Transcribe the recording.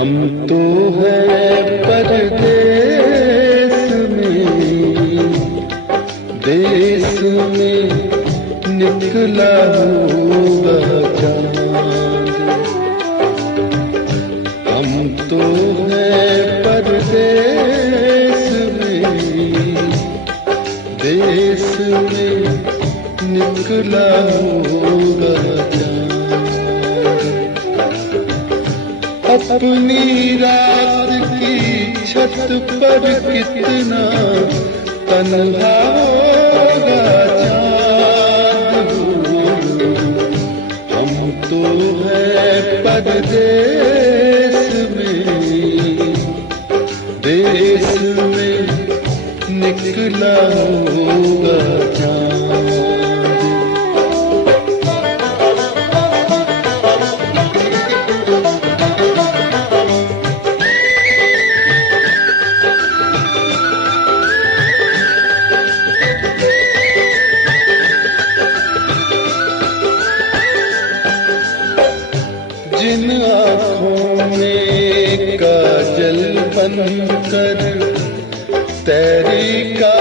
हम तो हैं परदेस में, देश में निकला होगा चांद। हम तो हैं परदेस में, देश में निकला होगा चांद। अपनी रात की छत पर कितना तन्हा होगा चाँद। हम तो हैं परदेस में, देश में निकला होगा चाँद। जिन आँखों में काजल बनकर तेरी का